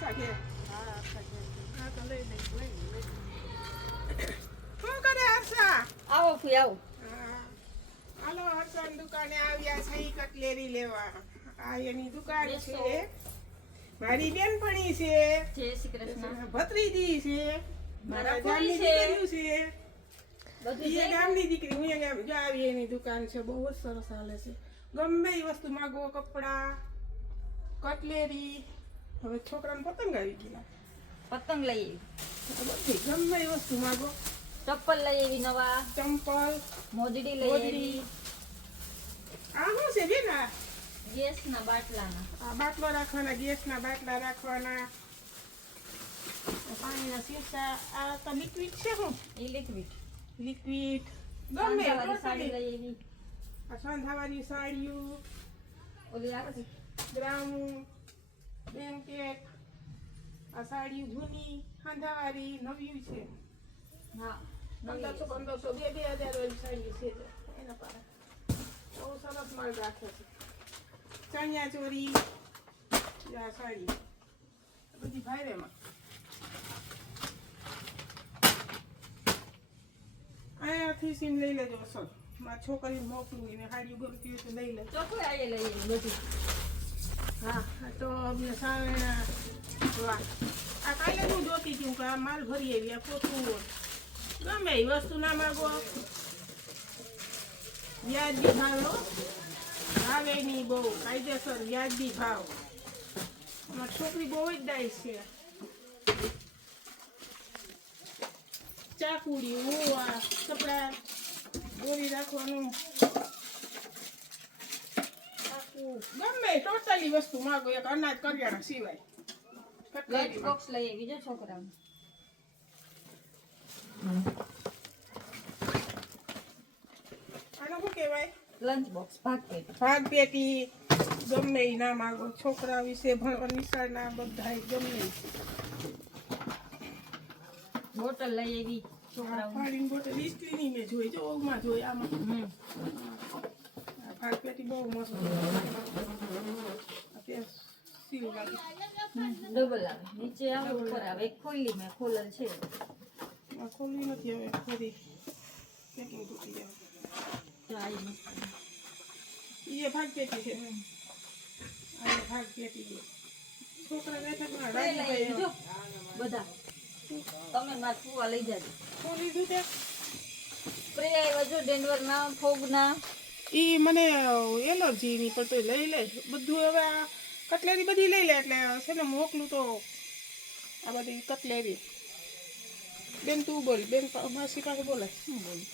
પાછા ઘેર હા હા તો લઈ લઈ શું કરે હર્ષા આવો ફી આવો હા. હાલો હર્ષાની દુકાને આવ્યા છે ઈ કટલેરી લેવા આ એની દુકાન બેસો. છે મારી બેનપણી છે જય શ્રી કૃષ્ણ ભત્રીજી છે મારા ગામની ફોઈ છે. દીકરીઓ છે બધું ઈ છે ગામની દીકરી હું અહીંયા જો આવી એની દુકાન છે બહુ જ સરસ હાલે છે ગમે એ વસ્તુ માગો કપડા કટલેરી હવે છોકરાને પતંગ આવી ગયા પતંગ લઈ બધી ગમે એ વસ્તુ માગો ચપ્પલ લઈ આવી નવા ચંપલ મોજડી લઈ મોજડી. આવી આ શું છે બેન આ ગેસના બાટલાના આ બાટલો રાખવાના ગેસના બાટલા રાખવાના પાણીના શીશા આ તો લિક્વિડ છે શું એ લિક્વિડ લિક્વિડ ગમે સાડી લઈ આવી આ સાંધાવાળી સાડીઓ ઓલી આખી ગ્રાઉન્ડ બ્લેન્કેટ આ સાડીઓ જૂની સાંધાવાળી નવી છે હા 1500 2000 વાળી સાડી છે એના પર બહુ સરસ માલ રાખે છે ચણિયા ચોરી આ સાડી બધી ભાઈરેમાં અહીંયાથી સીમ લઈ લેજો અસલ મારી છોકરીને મોકલું એને સાડી ગમતી હોય તો લઈ લેજો ચોખ્ખું આયે લઈ આવી બધું હા તો અમને સાવેણા વાહ આ કાલે હું જોતી હતી કે આ માલ ભરી આવી આ પોતું ગમે એ વસ્તુ ના માગો વ્યાજબી ભાવ હો. ભાવે નહીં બહુ કાયદેસર વ્યાજબી ભાવ અમારી છોકરી બહુ જ ડાય છે ચાકુડી ઓવા કપડા દોરી રાખવાનું ગમે ટોટલી વસ્તુ માગો એક અનાજ કરિયાણા સિવાય લંચ બોક્સ લઈ આવી જો છોકરાને આને શું કહેવાય લંચ બોક્સ ભાગ પેટી ભાગ પેટી ગમે ઈ ના માગો છોકરા વિશે ભણવા નિશાળના બધા ગમે ઈ. બોટલ લઈ આવી છોકરાઓ પાણીની બોટલ સ્ટીલની મેં જોઈ જો ઓમાં જોઈ આમાં આ ભાગ પેટી બહુ મસ્ત અત્યારે સીલ લાગે ડબલ આવે નીચે આવે ઉપર આવે એક ખોલી મેં ખોલલ છે આ ખોલવી નથી હવે ખોરી પેકિંગ તૂટી જાય તો આવી મસ્ત એ ભાગ પેટી છે આ ભાગ પેટી છે છોકરા બેઠા લઈ આવી જો બધા તમે માર ફુવા લઈ જાજો ખોલી દીધે સ્પ્રે આવ્યા જો ડેન્વરના ફોગના ઈ મને એલર્જી ની પણ તોય લઈ લે બધું હવે આ કટલેરી બધી લઈ લે એટલે છે ને મોકલું તો આ બધી કટલેરી બેન તું બોલ બેન માસી પાસે બોલાય શું બોલું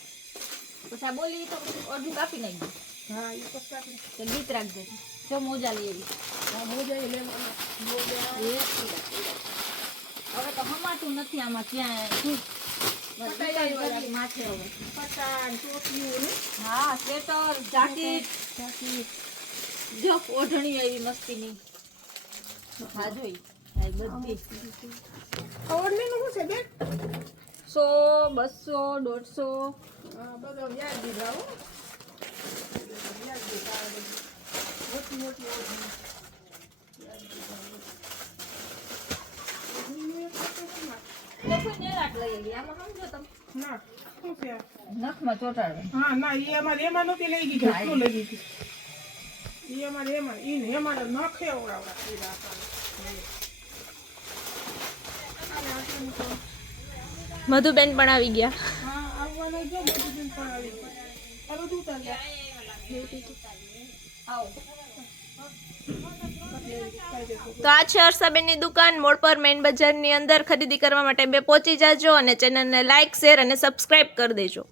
પછી આ બોલી તો અડધું કાપી નાખી હા એ પછી આપણે તો ગીત રાખજો જો મોજા લઈ આવી આ મોજા એ લેવાના મોજા હવે તો હમાતું નથી આમાં ક્યાં શું માથે હવે પટાણ ટોપિયું ને હા સ્વેટર જાકેટ જો ઓઢણી આવી મસ્તીની હા જોઈ આ બધી ઓરડીનું શું છે બેન 100 200 150 હા બધો વ્યાજબી ભાવ હો. વ્યાજબી ભાવ બધું. મોટી મોટી ઓરડી. વ્યાજબી ભાવ. ઓરડીનું એક તો શું ના? તો કોઈ નેરાટ લઈ આવી આમાં સમજો તમે ના શું છે આ? નખમાં ચોટાડવે હા ના એ અમારે એમાં નહોતી લઈ ગઈ ઘટનું લઈ ગઈ એ અમારે એમાં ઈને એમાં નખે ઓળાવડા પીડા મધુબેન પણ આવી ગયા. હા આવવાનો જો બધું દિન પણ આવી ગયું આ બધું ઉતાર્યા આવો તો આ છે હર્ષાબેનની દુકાન મોડ પર મેઇન બજારની અંદર. ખરીદી કરવા માટે બે પહોંચી જાજો અને ચેનલને લાઇક શેર અને સબસ્ક્રાઇબ કરી દેજો.